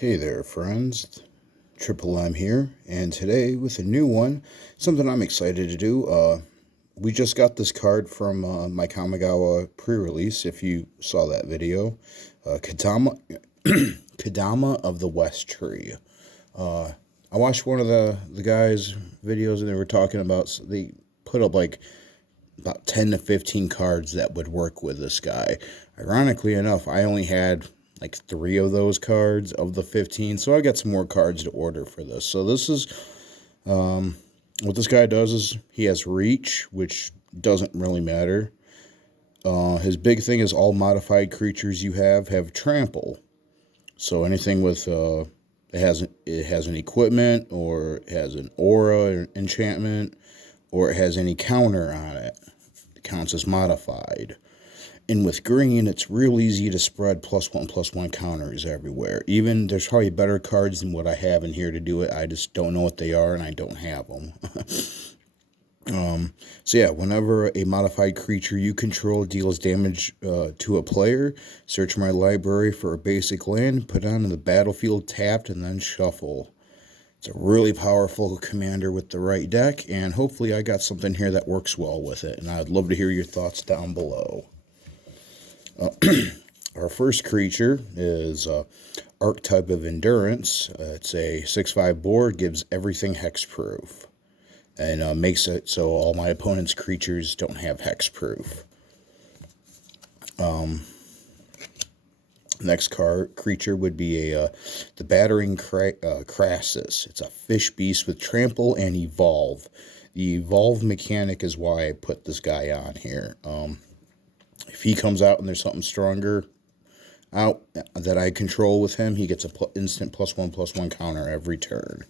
Hey there, friends. Triple M here, and today with a new one, something I'm excited to do. We just got this card from my Kamigawa pre-release, if you saw that video. Kodama, Kodama of the West Tree. I watched one of the guys' videos, and they were talking about, they put up like about 10 to 15 cards that would work with this guy. Ironically enough, I only had like 3 of those cards of the 15, so I got some more cards to order for this. So this is, what this guy does is he has reach, which doesn't really matter. His big thing is all modified creatures you have trample. So anything with, it has an equipment, or it has an aura or enchantment, or it has any counter on it. It counts as modified. And with green, it's real easy to spread +1/+1 counters everywhere. Even there's probably better cards than what I have in here to do it. I just don't know what they are, and I don't have them. So yeah, whenever a modified creature you control deals damage to a player, search my library for a basic land, put it on the battlefield tapped, and then shuffle. It's a really powerful commander with the right deck, and hopefully I got something here that works well with it. And I'd love to hear your thoughts down below. Our first creature is Archetype of Endurance. It's a 6/5 board, gives everything hexproof, and makes it so all my opponent's creatures don't have hexproof. Next creature would be the Battering Crassus. It's a fish beast with trample and evolve. The evolve mechanic is why I put this guy on here. If he comes out and there's something stronger out that I control with him, he gets an instant +1/+1 counter every turn.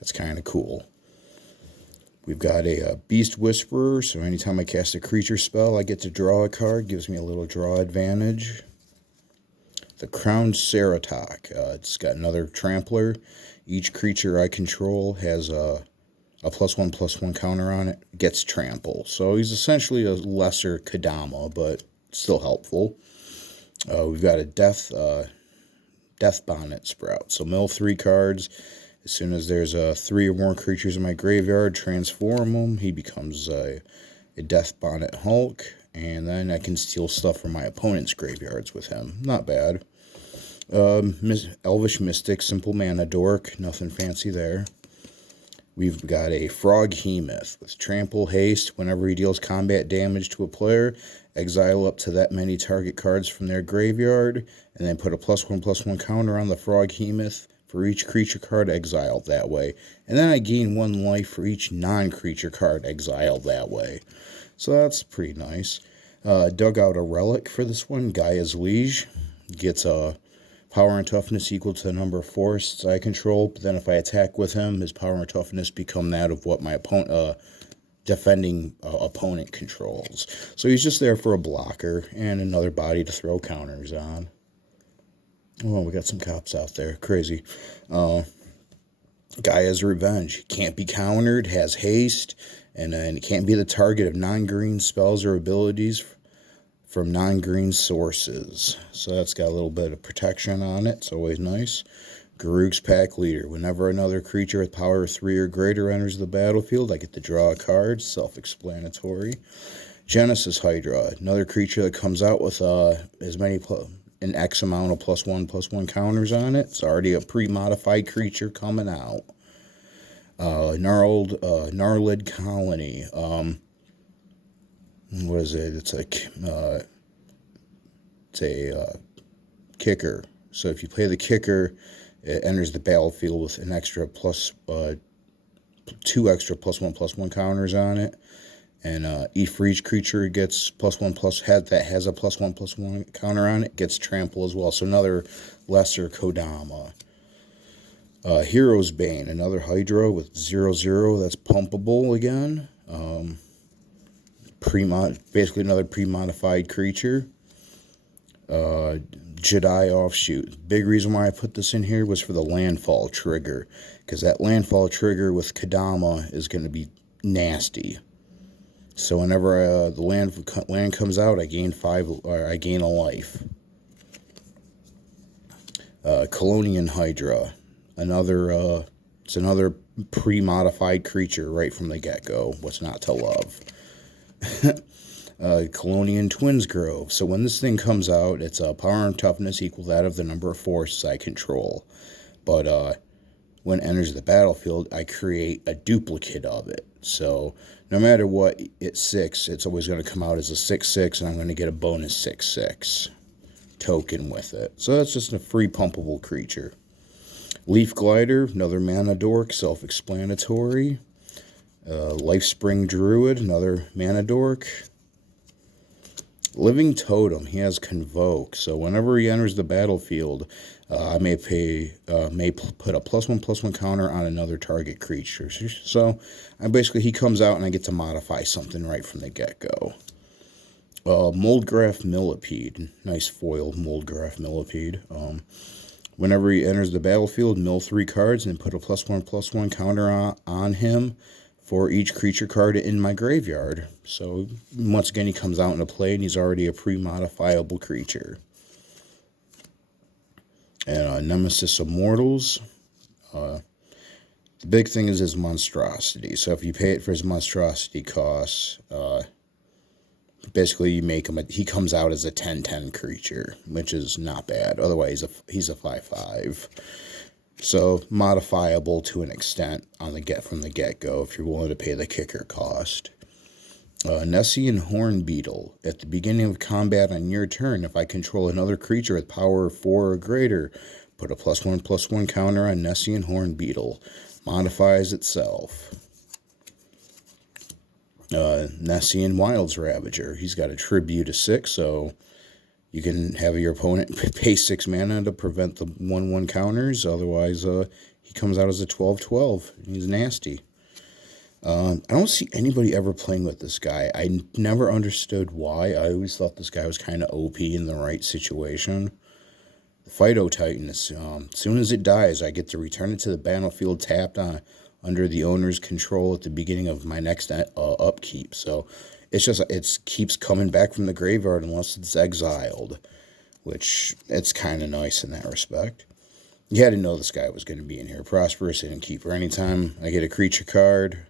That's kind of cool. We've got a Beast Whisperer, so anytime I cast a creature spell, I get to draw a card. Gives me a little draw advantage. The Crowned Ceratok. It's got another Trampler. Each creature I control has a +1/+1 counter on it, gets trample. So he's essentially a lesser Kodama, but still helpful. We've got a Death Bonnet Sprout. So mill 3 cards. As soon as there's 3 or more creatures in my graveyard, transform them. He becomes a Death Bonnet Hulk, and then I can steal stuff from my opponent's graveyards with him. Not bad. Elvish Mystic, simple mana dork. Nothing fancy there. We've got a Froghemoth with trample, haste. Whenever he deals combat damage to a player, exile up to that many target cards from their graveyard, and then put a +1/+1 counter on the Froghemoth for each creature card exiled that way. And then I gain 1 life for each non-creature card exiled that way. So that's pretty nice. Dug out a relic for this one, Gaia's Liege. Gets a power and toughness equal to the number of forests I control, but then if I attack with him, his power and toughness become that of what my defending opponent controls. So he's just there for a blocker and another body to throw counters on. Oh, we got some cops out there. Crazy. Gaia's Revenge. Can't be countered, has haste, and then it can't be the target of non-green spells or abilities from non-green sources. So that's got a little bit of protection on it. It's always nice. Garruk's Pack Leader. Whenever another creature with power 3 or greater enters the battlefield, I get to draw a card. Self-explanatory. Genesis Hydra. Another creature that comes out with an X amount of +1/+1 counters on it. It's already a pre-modified creature coming out. Gnarled Colony. What is it? It's a kicker. So if you play the kicker, it enters the battlefield with an extra 2 extra +1/+1 counters on it, and for each creature gets +1/+ that has a +1/+1 counter on it gets trample as well. So another lesser Kodama. Hero's Bane, another Hydra with 0/0 that's pumpable again. Basically another pre-modified creature. Jedi Offshoot. Big reason why I put this in here was for the landfall trigger, because that landfall trigger with Kodama is going to be nasty. So whenever the land comes out, I gain a life. Colonian Hydra. It's another pre-modified creature right from the get-go. What's not to love? Colonian Twins Grove. So when this thing comes out, it's a power and toughness equal that of the number of forces I control. But when it enters the battlefield, I create a duplicate of it. So no matter what, it's 6. It's always going to come out as a 6/6, and I'm going to get a bonus 6/6 token with it. So that's just a free pumpable creature. Leaf Glider, another mana dork, self-explanatory. Lifespring Druid, another mana dork. Living Totem, he has Convoke, so whenever he enters the battlefield, I may put a +1/+1 counter on another target creature. So he comes out and I get to modify something right from the get-go. Moldgraph Millipede, nice foiled Moldgraph Millipede. Whenever he enters the battlefield, mill 3 cards and put a +1/+1 counter on him for each creature card in my graveyard. So once again, he comes out into play and he's already a pre-modifiable creature. And Nemesis Immortals. The big thing is his monstrosity. So if you pay it for his monstrosity costs, basically you make him he comes out as a 10/10 creature, which is not bad. Otherwise, he's a 5/5. So modifiable to an extent from the get-go if you're willing to pay the kicker cost. Nessian Horn Beetle. At the beginning of combat on your turn, if I control another creature with power of 4 or greater, put a +1/+1 counter on Nessian Horn Beetle. Modifies itself. Nessian Wilds Ravager. He's got a tribute of 6, so you can have your opponent pay 6 mana to prevent the 1/1 counters. Otherwise, he comes out as a 12/12. He's nasty. I don't see anybody ever playing with this guy. I never understood why. I always thought this guy was kind of OP in the right situation. The Phyto Titan, as soon as it dies, I get to return it to the battlefield tapped on under the owner's control at the beginning of my next upkeep. So it keeps coming back from the graveyard unless it's exiled, which it's kind of nice in that respect. You had to know this guy was going to be in here. Prosperous Innkeeper. Anytime I get a creature card,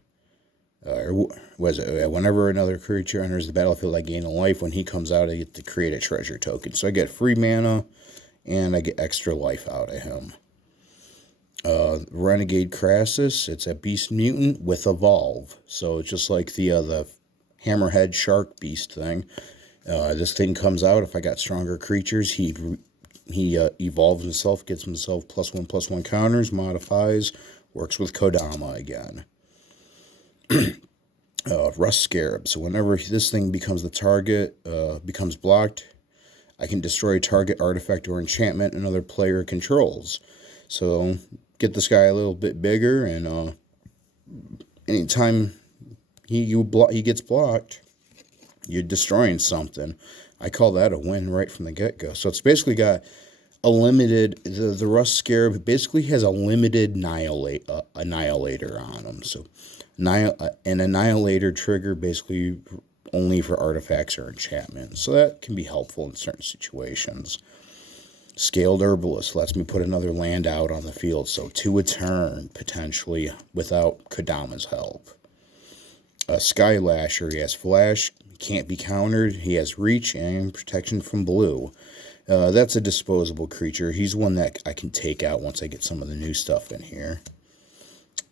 whenever another creature enters the battlefield, I gain a life. When he comes out, I get to create a treasure token. So I get free mana, and I get extra life out of him. Renegade Crassus, it's a beast mutant with Evolve. So it's just like the Hammerhead Shark Beast thing. This thing comes out, if I got stronger creatures, he evolves himself, gets himself +1/+1 counters, modifies, works with Kodama again. Rust Scarab. So whenever this thing becomes the target, becomes blocked, I can destroy a target artifact or enchantment another player controls. So get this guy a little bit bigger, and anytime he gets blocked, you're destroying something. I call that a win right from the get-go. So it's basically got a limited, the Rust Scarab basically has a limited Annihilator on him. So an Annihilator trigger basically only for artifacts or enchantments. So that can be helpful in certain situations. Scaled Herbalist lets me put another land out on the field, so 2 a turn, potentially, without Kodama's help. Skylasher, he has Flash, can't be countered, he has Reach, and Protection from Blue. That's a disposable creature. He's one that I can take out once I get some of the new stuff in here.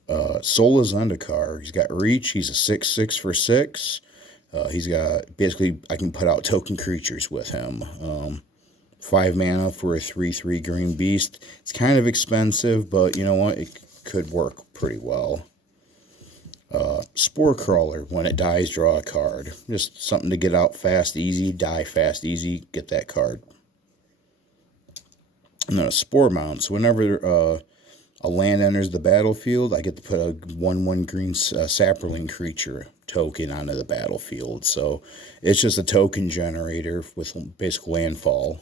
Sola Zendikar, he's got Reach, he's a 6/6 for 6. He's got, basically, I can put out token creatures with him. 5 mana for a 3/3 green beast. It's kind of expensive, but you know what? It could work pretty well. Spore Crawler, when it dies, draw a card. Just something to get out fast, easy, die fast, easy, get that card. And then a Spore Mount. So whenever a land enters the battlefield, I get to put a 1/1 green sapperling creature token onto the battlefield. So it's just a token generator with basic landfall.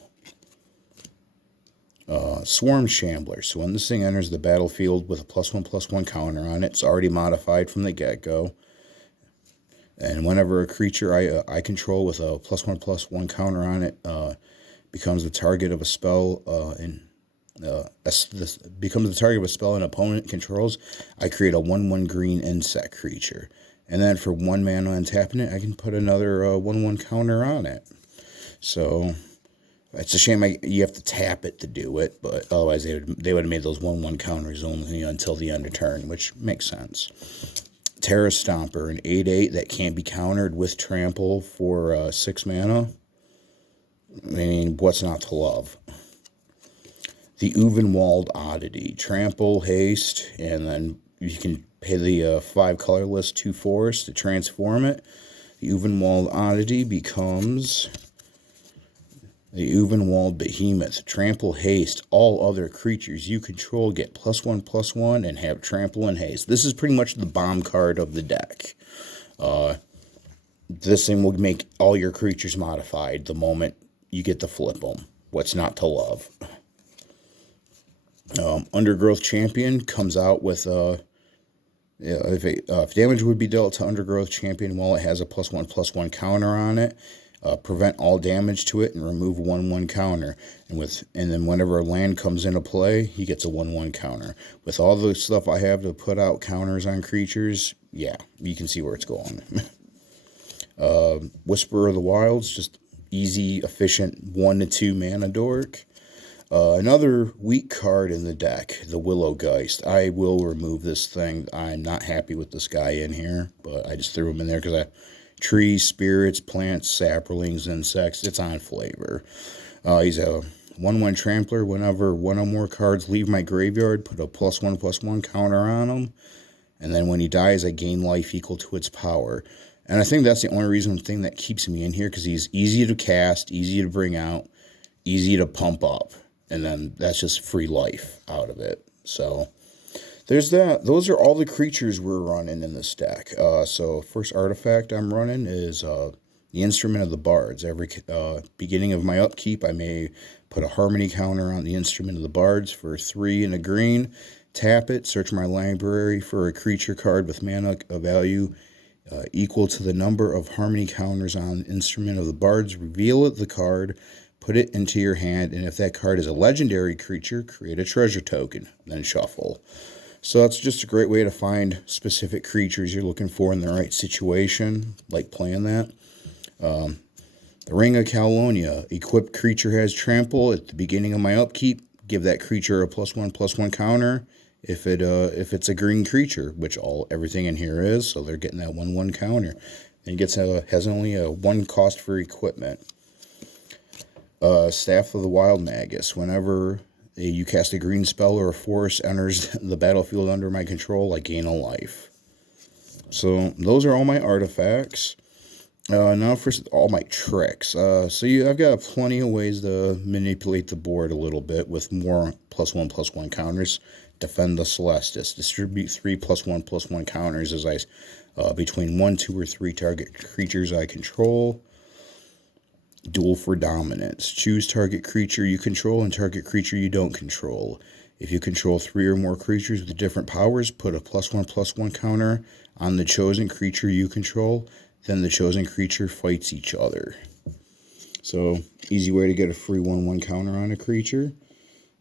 Swarm Shambler. So when this thing enters the battlefield with a +1/+1 counter on it, it's already modified from the get-go. And whenever a creature I control with a +1/+1 counter on it becomes the target of a spell this becomes the target of a spell an opponent controls, I create a 1/1 green insect creature. And then for 1 mana and tapping it, I can put another 1/1 counter on it. So it's a shame you have to tap it to do it, but otherwise they would have made those 1/1 counters only until the end of turn, which makes sense. Terra Stomper, an 8/8 that can't be countered with Trample for 6 mana. I mean, what's not to love? The Uvenwald Oddity. Trample, haste, and then you can pay the 5 colorless 2 force to transform it. The Uvenwald Oddity becomes the Uvenwald Behemoth. Trample, haste. All other creatures you control get +1/+1 and have trample and haste. This is pretty much the bomb card of the deck. This thing will make all your creatures modified the moment you get to flip them. What's not to love? Undergrowth Champion comes out with if damage would be dealt to Undergrowth Champion while it has a +1/+1 counter on it, prevent all damage to it and remove 1/1 counter. And then whenever a land comes into play, he gets a 1/1 counter. With all the stuff I have to put out counters on creatures, yeah, you can see where it's going. Whisperer of the Wilds, just easy, efficient 1 to 2 mana dork. Another weak card in the deck, the Willowgeist. I will remove this thing. I'm not happy with this guy in here, but I just threw him in there because trees, spirits, plants, saplings, insects. It's on flavor. He's a 1/1 trampler. Whenever 1 or more cards leave my graveyard, put a +1/+1 counter on him. And then when he dies, I gain life equal to its power. And I think that's the only thing that keeps me in here, because he's easy to cast, easy to bring out, easy to pump up. And then that's just free life out of it. So there's that. Those are all the creatures we're running in this deck. So first artifact I'm running is the Instrument of the Bards. Every beginning of my upkeep, I may put a harmony counter on the Instrument of the Bards for 3 and a green. Tap it, search my library for a creature card with mana value equal to the number of harmony counters on Instrument of the Bards. Reveal the card, put it into your hand, and if that card is a legendary creature, create a treasure token, then shuffle. So that's just a great way to find specific creatures you're looking for in the right situation, like playing that. The Ring of Calonia. Equipped creature has trample. At the beginning of my upkeep, give that creature a +1/+1 counter if it's a green creature, which everything in here is, so they're getting that 1/1 counter. And has only a 1 cost for equipment. Staff of the Wild Magus. Whenever you cast a green spell or a force enters the battlefield under my control, I gain a life. So those are all my artifacts. Now for all my tricks. I've got plenty of ways to manipulate the board a little bit with more +1/+1 counters. Defend the Celestis. Distribute 3 +1/+1 counters as between 1, 2, or 3 target creatures I control. Duel for Dominance. Choose target creature you control and target creature you don't control. If you control 3 or more creatures with different powers, put a +1/+1 counter on the chosen creature you control. Then the chosen creature fights each other. So, easy way to get a free 1/1 counter on a creature.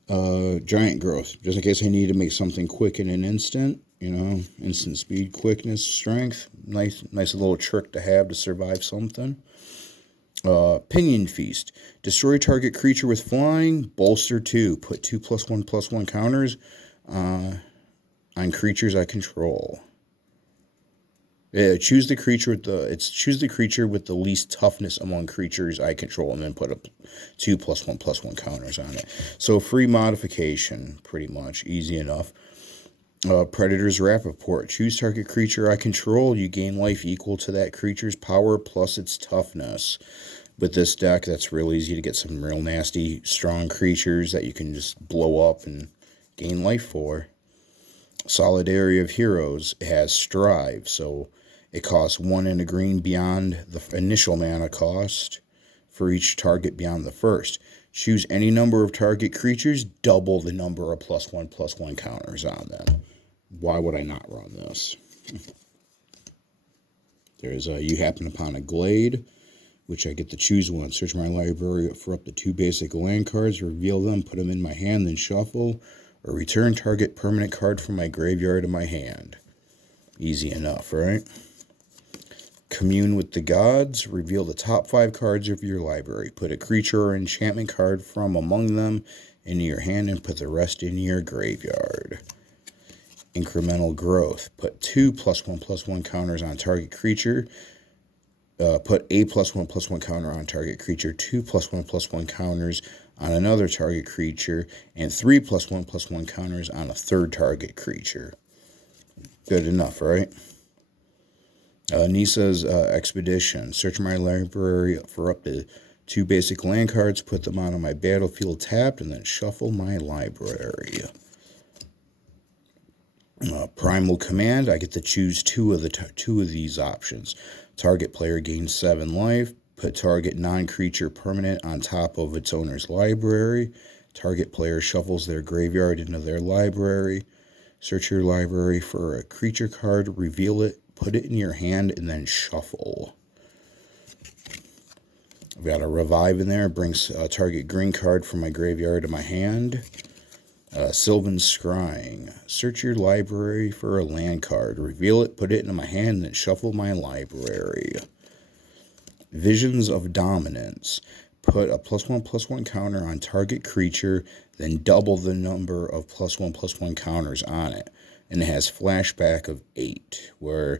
Giant Growth. Just in case I need to make something quick in an instant. Instant speed, quickness, strength. Nice little trick to have to survive something. Pinion Feast. Destroy target creature with flying. Bolster 2. Put 2 +1/+1 counters on creatures I control. Choose the creature with the least toughness among creatures I control, and then put up 2 +1/+1 counters on it. So free modification, pretty much easy enough. Predator's Rappaport. Choose target creature I control. You gain life equal to that creature's power plus its toughness. With this deck, that's real easy to get some real nasty, strong creatures that you can just blow up and gain life for. Solidarity of Heroes has Strive, so it costs 1 and a green beyond the initial mana cost for each target beyond the first. Choose any number of target creatures, double the number of +1/+1 counters on them. Why would I not run this? You happen upon a glade. which I get to choose one. Search my library for up to 2 basic land cards, reveal them, put them in my hand, then shuffle, or return target permanent card from my graveyard to my hand. Easy enough, right? Commune with the gods, reveal the top 5 cards of your library. Put a creature or enchantment card from among them into your hand and put the rest in your graveyard. Incremental growth, put 2 +1/+1 counters on target creature. Put a +1/+1 counter on target creature, 2 +1/+1 counters on another target creature, and 3 +1/+1 counters on a third target creature. Good enough, right? Nisa's Expedition. Search my library for up to 2 basic land cards, put them onto my battlefield tapped, and then shuffle my library. Primal Command. I get to choose two of these options. Target player gains 7 life. Put target non-creature permanent on top of its owner's library. Target player shuffles their graveyard into their library. Search your library for a creature card, reveal it, put it in your hand, and then shuffle. I've got a Revive in there. Brings a target green card from my graveyard to my hand. Sylvan Scrying. Search your library for a land card. Reveal it, put it into my hand, and then shuffle my library. Visions of Dominance. Put a +1/+1 counter on target creature, then double the number of +1/+1 counters on it. And it has flashback of 8, where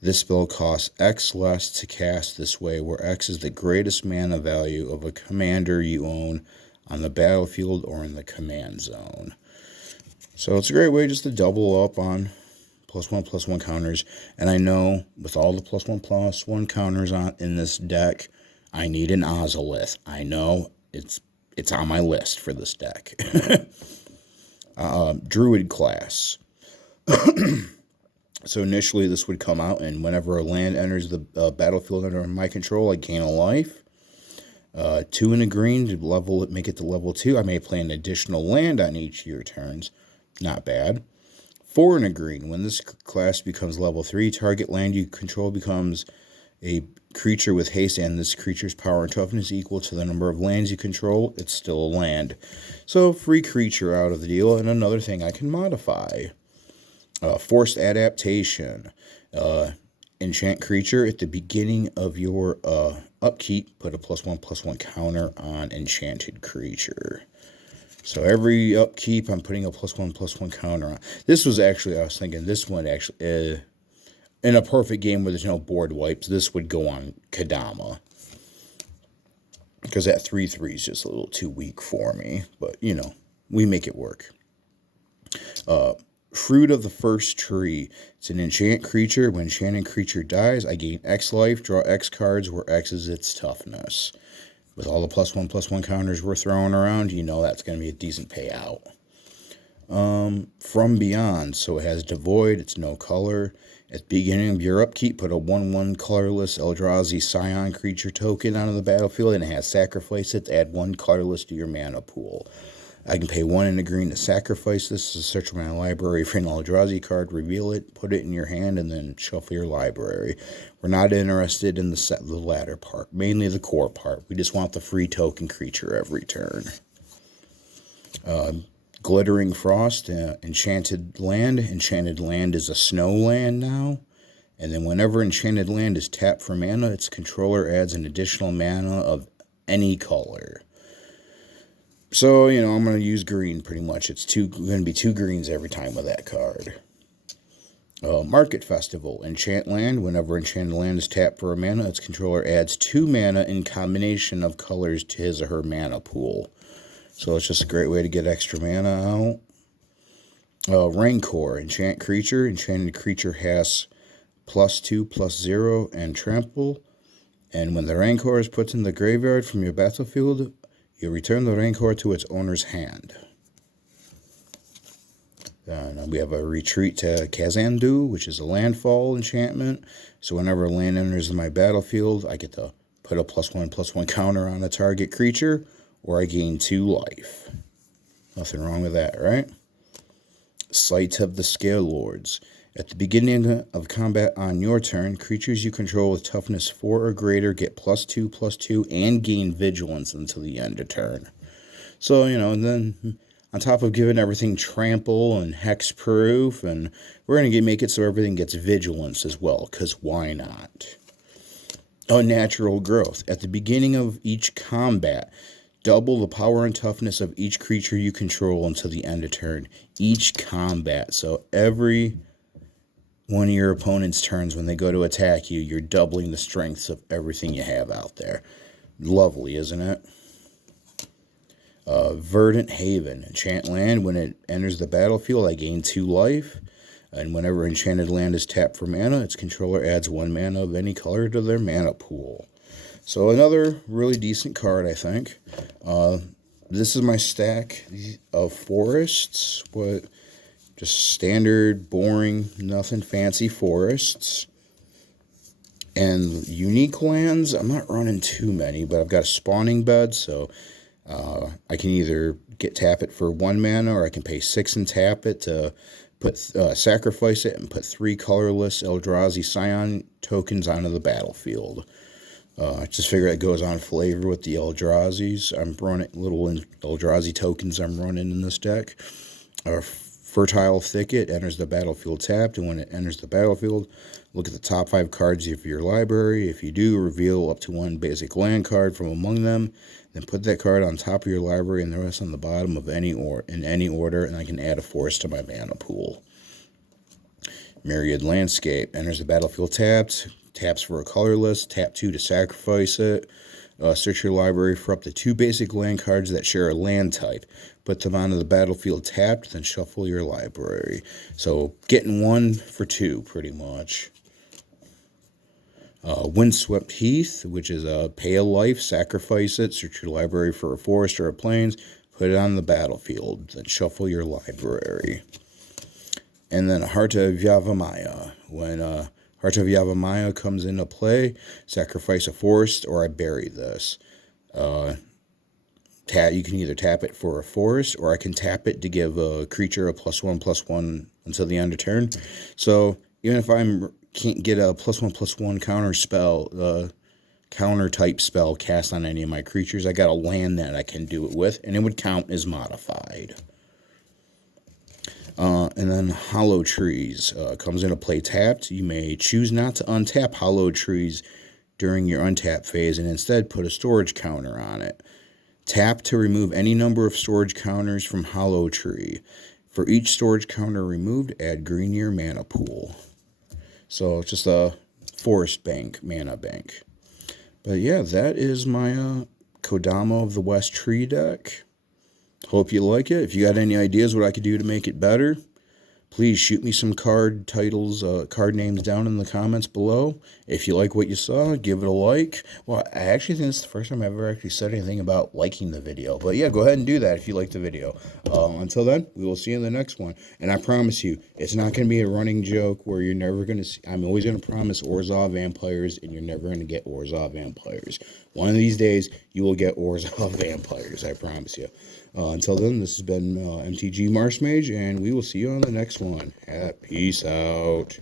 this spell costs X less to cast this way, where X is the greatest mana value of a commander you own on the battlefield or in the command zone. So it's a great way just to double up on +1/+1 counters. And I know with all the +1/+1 counters in this deck, I need an Ozolith. I know it's on my list for this deck. Druid class. So initially this would come out, and whenever a land enters the battlefield under my control, I gain a life. 2 in a green to level it, make it to level 2. I may play an additional land on each of your turns. Not bad. 4 in a green. When this class becomes level 3, target land you control becomes a creature with haste, and this creature's power and toughness equal to the number of lands you control. It's still a land. So free creature out of the deal, and another thing I can modify. Forced Adaptation. Enchant creature at the beginning of your upkeep. Put a +1/+1 counter on enchanted creature. So every upkeep, I'm putting a +1/+1 counter on. This was actually, I was thinking, this one actually, in a perfect game where there's no board wipes, this would go on Kodama. Because that 3/3 is just a little too weak for me. But, you know, we make it work. Fruit of the First Tree. It's an enchant creature. When enchanted creature dies, I gain X life, draw X cards, where X is its toughness. With all the +1/+1 counters we're throwing around, you know that's going to be a decent payout. From Beyond. So it has Devoid. It's no color. At the beginning of your upkeep, put a 1/1 colorless Eldrazi Scion creature token onto the battlefield, and it has Sacrifice it to add 1 colorless to your mana pool. I can pay 1 in a green to sacrifice this to search my library for an Eldrazi card, reveal it, put it in your hand, and then shuffle your library. We're not interested in the latter part, mainly the core part. We just want the free token creature every turn. Glittering Frost, Enchanted Land. Enchanted Land is a snow land now. And then whenever Enchanted Land is tapped for mana, its controller adds an additional mana of any color. So, you know, I'm going to use green pretty much. It's going to be 2 greens every time with that card. Market Festival. Enchant Land. Whenever Enchanted Land is tapped for a mana, its controller adds 2 mana in combination of colors to his or her mana pool. So it's just a great way to get extra mana out. Rancor. Enchant creature. Enchanted creature has +2/+0 and trample. And when the Rancor is put in the graveyard from your battlefield, you return the Rancor to its owner's hand. We have a Retreat to Kazandu, which is a landfall enchantment. So whenever a land enters my battlefield, I get to put a +1/+1 counter on a target creature, or I gain 2 life. Nothing wrong with that, right? Sight of the Scale Lords. At the beginning of combat on your turn, creatures you control with toughness 4 or greater get +2/+2 and gain vigilance until the end of turn. So, and then on top of giving everything trample and hexproof, and we're going to make it so everything gets vigilance as well, because why not? Unnatural growth. At the beginning of each combat, double the power and toughness of each creature you control until the end of turn. Each combat. So every one of your opponent's turns when they go to attack you, you're doubling the strengths of everything you have out there. Lovely, isn't it? Verdant Haven. Enchant land. When it enters the battlefield, I gain 2 life. And whenever enchanted land is tapped for mana, its controller adds 1 mana of any color to their mana pool. So another really decent card, I think. This is my stack of forests. Just standard, boring, nothing fancy forests. And unique lands, I'm not running too many, but I've got a spawning bed, so I can either tap it for 1 mana, or I can pay 6 and tap it to sacrifice it and put 3 colorless Eldrazi Scion tokens onto the battlefield. I just figure it goes on flavor with the Eldrazi's. I'm running little Eldrazi tokens I'm running in this deck. Fertile Thicket enters the battlefield tapped, and when it enters the battlefield, look at the top 5 cards of your library. If you do, reveal up to 1 basic land card from among them. Then put that card on top of your library and the rest on the bottom of in any order, and I can add a forest to my mana pool. Myriad Landscape enters the battlefield tapped. Taps for a colorless. Tap 2 to sacrifice it. Search your library for up to 2 basic land cards that share a land type. Put them onto the battlefield tapped, then shuffle your library. So getting 1 for 2, pretty much. Windswept Heath, which is pay a life, sacrifice it, search your library for a forest or a plains, put it on the battlefield, then shuffle your library. And then Heart of Yavimaya. When Heart of Yavimaya comes into play, sacrifice a forest, or I bury this. You can either tap it for a forest, or I can tap it to give a creature a +1/+1 until the end of turn. So even if I can't get a +1/+1 counter type spell cast on any of my creatures, I got a land that I can do it with, and it would count as modified. And then Hollow Trees comes into play tapped. You may choose not to untap Hollow Trees during your untap phase, and instead put a storage counter on it. Tap to remove any number of storage counters from Hollow Tree. For each storage counter removed, add green to your mana pool. So it's just a forest bank, mana bank. But yeah, that is my Kodama of the West Tree deck. Hope you like it. If you got any ideas what I could do to make it better, please shoot me some card titles, card names down in the comments below. If you like what you saw, give it a like. Well, I actually think this is the first time I've ever actually said anything about liking the video. But yeah, go ahead and do that if you like the video. Until then, we will see you in the next one. And I promise you, it's not going to be a running joke where you're never going to see. I'm always going to promise Orzhov Vampires, and you're never going to get Orzhov Vampires. One of these days, you will get Orzhov Vampires, I promise you. Until then, this has been MTG Marsh Mage, and we will see you on the next one. Peace out.